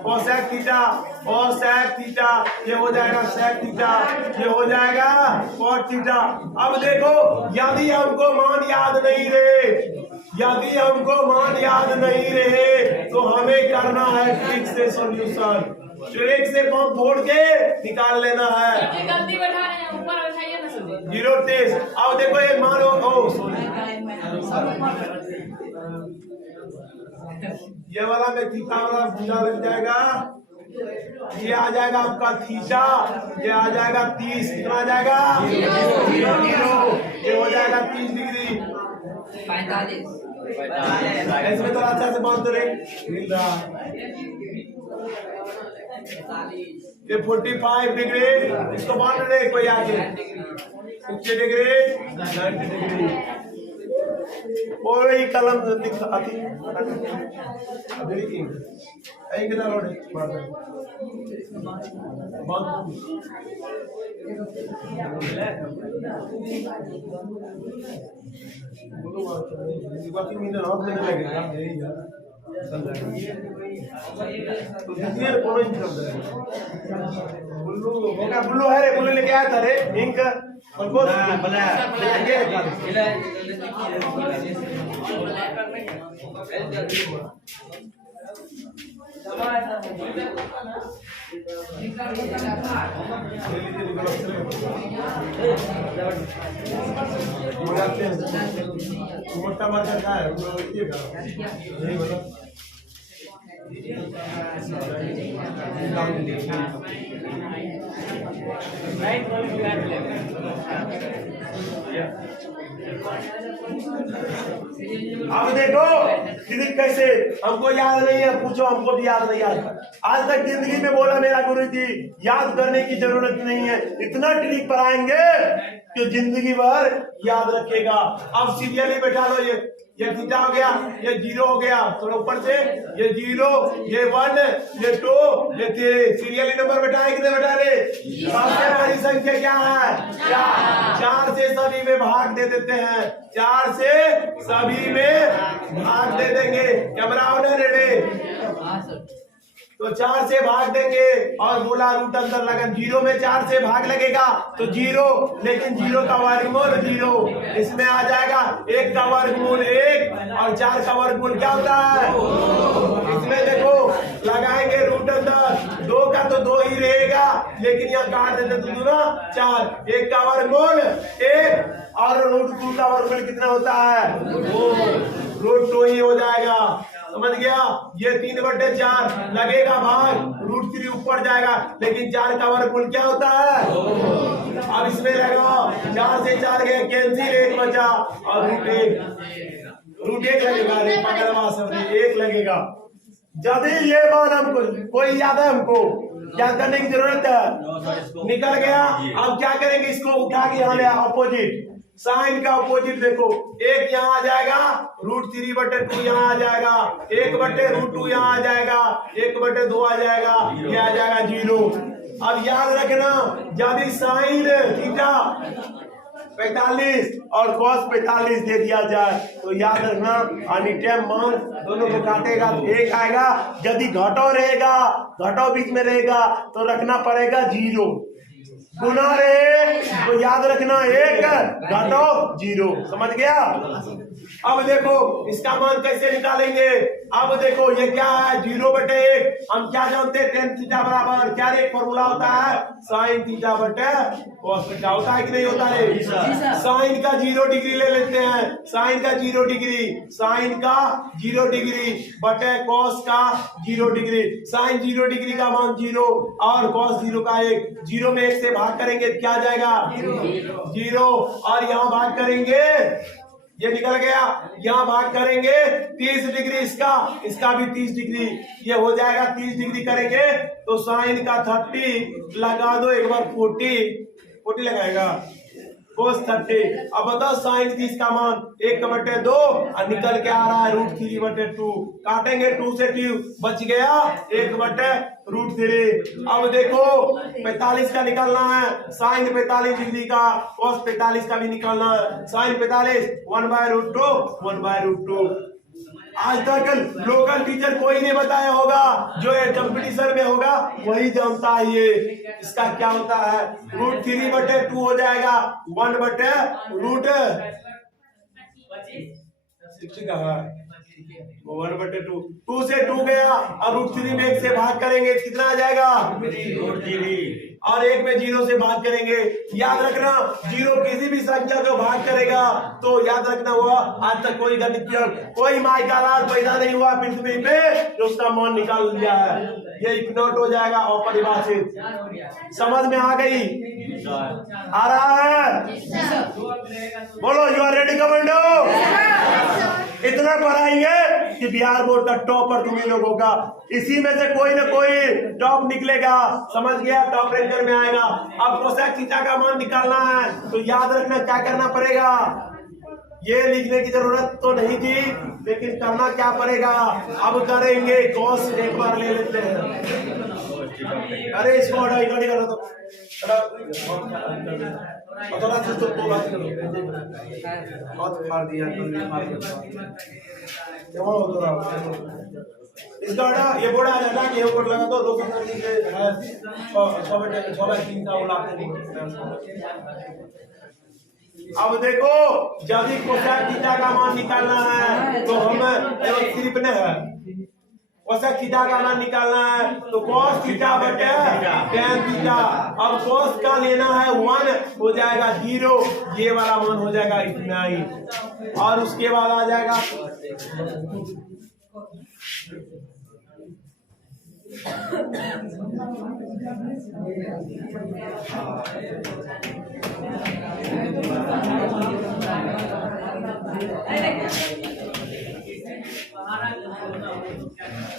Cosec theta cosec theta, ये हो जाएगा सेक थीटा, ये हो जाएगा कॉट थीटा। अब देखो यदि हमको मान याद नहीं रहे, यदि हमको मान याद नहीं रहे तो हमें करना है ट्रिक से सॉल्यूशन, ट्रिक से फॉर्म फोड़ के निकाल लेना है। गलती बैठा रहे हैं ऊपर बैठाइए ना सब जीरो टेस्ट। अब देखो ये मानो ये वाला में थीटा वाला भूजा लग जाएगा, ये आ जाएगा आपका थीटा, ये आ जाएगा 30, कितना आ जाएगा 0, ये हो जाएगा 30 डिग्री 45। इसमें तो अच्छा से बात करें मिल रहा, ये 45 डिग्री, इसको बांट रहे कोई आगे 60 डिग्री 90 डिग्री, कोई कलम दिखाती अभी एक ना लोड बाकी मीना हाथ में लगेगा तो दिखिए कोनो इंच बुल्लू होगा, बुल्लू है रे, बुल्लू लेके आया था रे इंक और वो बना मोटा मार्कर का है यही बोलो अब देखो फिजिक्स कैसे हमको याद नहीं है, पूछो हमको भी याद नहीं आता। आज तक जिंदगी में बोला मेरा गुरु जी याद करने की जरूरत नहीं है, इतना ट्रिक पढ़ाएंगे कि जिंदगी भर याद रखेगा। अब सीरियली बैठा लो, ये थीटा हो गया, ये 0 हो गया, थोड़ा ऊपर से ये 0, ये 1, ये 2, ये 3, सीरियली नंबर बैठाए कितने बैठा रहे? सबसे बड़ी संख्या क्या है? 4 से सभी में भाग दे देते हैं, 4 से सभी में भाग दे देंगे। कैमरा ऑन है रेडी? तो 4 से भाग देंगे और बोला रूट अंदर लगा, 0 में 4 से भाग लगेगा तो 0, लेकिन 0 का वर्गमूल 0, इसमें आ जाएगा 1 का वर्गमूल 1 और 4 का वर्गमूल क्या होता है? इसमें देखो लगाएंगे रूट अंदर, 2 का तो 2 ही रहेगा, लेकिन यहाँ काट देते तो 2 ना 4, 1 का वर्गमूल 1 और रूट 2 का वर्गमूल कितना होता है? रूट 2 ही हो जाएगा। समझ गया? ये 3/4 लगेगा भाग, रूट 3 ऊपर जाएगा, लेकिन 4 का वर्गमूल क्या होता है? अब इसमें लगाओ, 4 से 4 गए कैंसिल, 1 बचा और रूट 1 लगेगा, रे पकड़वा समझे 1 लगेगा। यदि ये मान हमको कोई याद है, हमको क्या करने की जरूरत है? निकल गया। अब क्या करेंगे? इसको उठा के यहाँ ले अपोजिट, साइन का अपोजिट देखो, 1 यहाँ आ जाएगा, रूट 3/2 यहाँ आ जाएगा, 1/√2 यहाँ आ जाएगा, 1/2 आ जाएगा, ये आ जाएगा 0। अब याद रखना यदि साइन थीटा 45 और कॉस 45 दे दिया जाए तो याद रखना एनी टाइम मान दोनों को काटेगा तो 1 आएगा। यदि घटो रहेगा, घटो बीच में रहेगा तो रखना पड़ेगा 0, गुना रहे तो याद रखना 1 घटो 0। समझ गया? अब देखो इसका मान कैसे निकालेंगे? अब देखो ये क्या है? 0/1। हम क्या जानते हैं? tan थीटा बराबर क्या रे? फॉर्मूला होता है sin थीटा बटे cos थीटा। होता है कि नहीं होता रे? sin का 0 डिग्री ले लेते हैं, sin का 0 डिग्री, sin का 0 डिग्री बटे cos का 0 डिग्री। sin 0 डिग्री का मान 0 और cos 0 का 1, 0 में 1 से भाग करेंगे क्या आ जाएगा? 0 और यहाँ भाग करेंगे, ये निकल गया, यहाँ भाग करेंगे 30 डिग्री, इसका भी 30 डिग्री, ये हो जाएगा 30 डिग्री करेंगे तो साइन का 30 लगा दो, एक बार 40 लगाएगा cos 30। अब बताओ साइन 30 का मान 1/2 और निकल के आ रहा है √3/2, काटेंगे 2 से 2 बच गया 1/√3। अब देखो 45 का निकालना है, साइन 45 डिग्री का, cos 45 का भी निकालना है। साइन 45 1/√2 1/√2। आज तक लोकल टीचर कोई नहीं बताया होगा, जो ये कंपटीशन में होगा वही जानता है ये इसका क्या होता है। √3/2 हो जाएगा 1/√6 का है 1/2। 2 से 2 गया, अब √3 में 1 से भाग करेंगे कितना आ जाएगा √3, और 1 में 0 से भाग करेंगे। याद रखना 0 किसी भी संख्या को भाग करेगा तो याद रखना हुआ आज तक कोई गणितीय कोई माई का लाल पैदा नहीं हुआ पृथ्वी पे तो उसका मान निकाल लिया है। ये इग्नोर हो जाएगा अपरिभाषित। समझ में आ गई? आ रहा है? बोलो यू आर रेडी कमांडो? इतना पढ़ाएंगे कि बिहार बोर्ड का टॉपर तुम ही लोगों का, इसी में से कोई ना कोई टॉप निकलेगा। समझ गया? टॉप रैंकर में आएगा। अब कोसेक थीटा का मान निकालना है तो याद रखना क्या करना पड़ेगा। ये लिखने की जरूरत तो नहीं थी लेकिन करना क्या पड़ेगा अब करेंगे। कॉस एक बार ले लेते हैं। अरे इसको हटाओ, इधर करो तो थोड़ा सा तो बात करो। बहुत फाड़ दिया इसका हटा, ये बोर्ड आ जाता है। ये बोर्ड लगा दो 230 के है 6/3 का उलाते नहीं। अब देखो जब भी कोसेक थीटा का मान निकालना है तो हम सिर्फ ने है कोसेक थीटा का मान निकालना है तो cos थीटा बटे tan थीटा। अब cos का लेना है 1 हो जाएगा 0, ये वाला मान हो जाएगा इतना ही, और उसके बाद आ जाएगा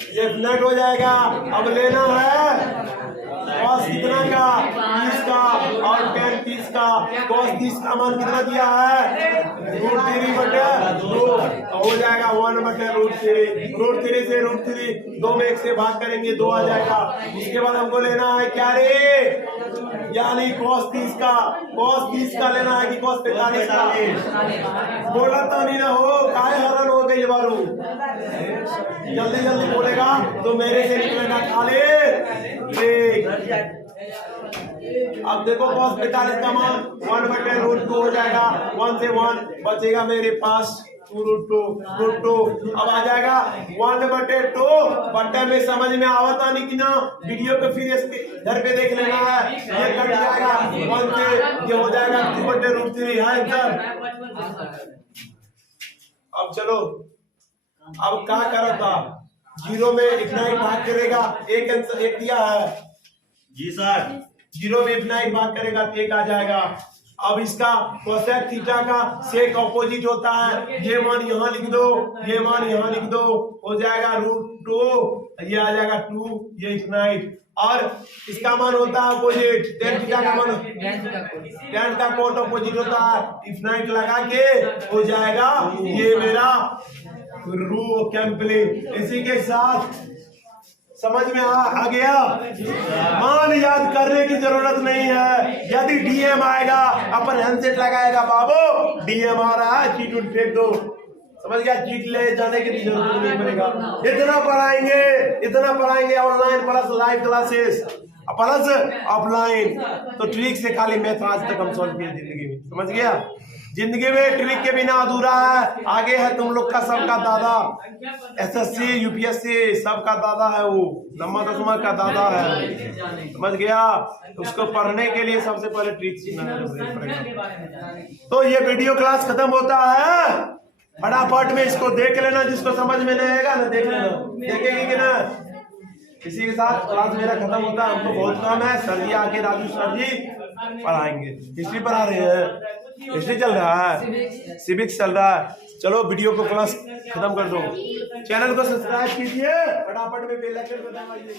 ये फ्लैट हो जाएगा। अब लेना है cos कितना का 30 का और tan 30 का। cos 30 का मान कितना दिया है √3/2 हो जाएगा 1/√3। √3 से √3 2 में 1 से भाग करेंगे 2 आ जाएगा। उसके बाद हमको लेना है क्या रे, यानी cos 30 का लेना है कि cos 45 का। बोला तो नहीं ना हो, काहे हरण हो गई बारू। जल्दी जल्दी बोलेगा तो मेरे से निकलेगा खाली। अब देखो cos 45 का मान 1/√2 हो जाएगा। 1 से 1 बचेगा मेरे पास 2√2। अब आ जाएगा 1/2 बट्टे में। समझ में आवता नहीं कि ना, वीडियो को फिर घर पे देख लेना है। ये कट जाएगा 1 से, ये हो जाएगा 2/√3 है इधर। अब चलो, अब क्या करा था 0 में इतना ही भाग करेगा, एक आंसर एक दिया है जी सर। 0 में इतना ही भाग करेगा तो 1 आ जाएगा। अब इसका कोसेक थीटा का सेक ऑपोजिट होता है। ये मान यहाँ लिख दो, ये मान यहाँ लिख दो, हो जाएगा √2, ये आ जाएगा 2, ये इतना ही। और इसका मान होता है अपोजिट। tan थीटा का मान tan का कोट अपोजिट होता है। इफनाइट लगा के हो जाएगा ये मेरा रू कैंपलिंग। इसी के साथ समझ में आ गया। मान याद करने की जरूरत नहीं है। यदि डीएम आएगा अपन हैंडसेट लगाएगा, बाबू डीएम आ रहा है, चीट उठ फेंक दो। समझ गया? चीट ले जाने की भी जरूरत नहीं पड़ेगा। इतना पढ़ाएंगे online plus live classes plus offline. तो ट्रिक से खाली मैथ आज तक हम सॉल्व किए जिंदगी में। समझ गया? जिंदगी में ट्रिक के बिना अधूरा है। आगे है तुम लोग का सबका दादा, एसएससी यूपीएससी सबका दादा है, वो नंबर 10 का दादा है। समझ गया? उसको पढ़ने के लिए सबसे पहले ट्रिक सीखना पड़ेगा। तो ये वीडियो क्लास खत्म होता है, फटाफट में इसको देख लेना। जिसको समझ में नहीं आएगा ना देख लेना, देखेंगे कि ना। इसी के साथ क्लास मेरा खत्म होता है। हमको बहुत काम है। सर जी आके राजू सर जी पढ़ाएंगे। हिस्ट्री पढ़ा रहे हैं, हिस्ट्री चल रहा है, सिविक्स चल रहा है। चलो वीडियो को क्लास खत्म कर दो। चैनल को सब्सक्राइब कीजिए, फटाफट में बेल आइकन दबाइए।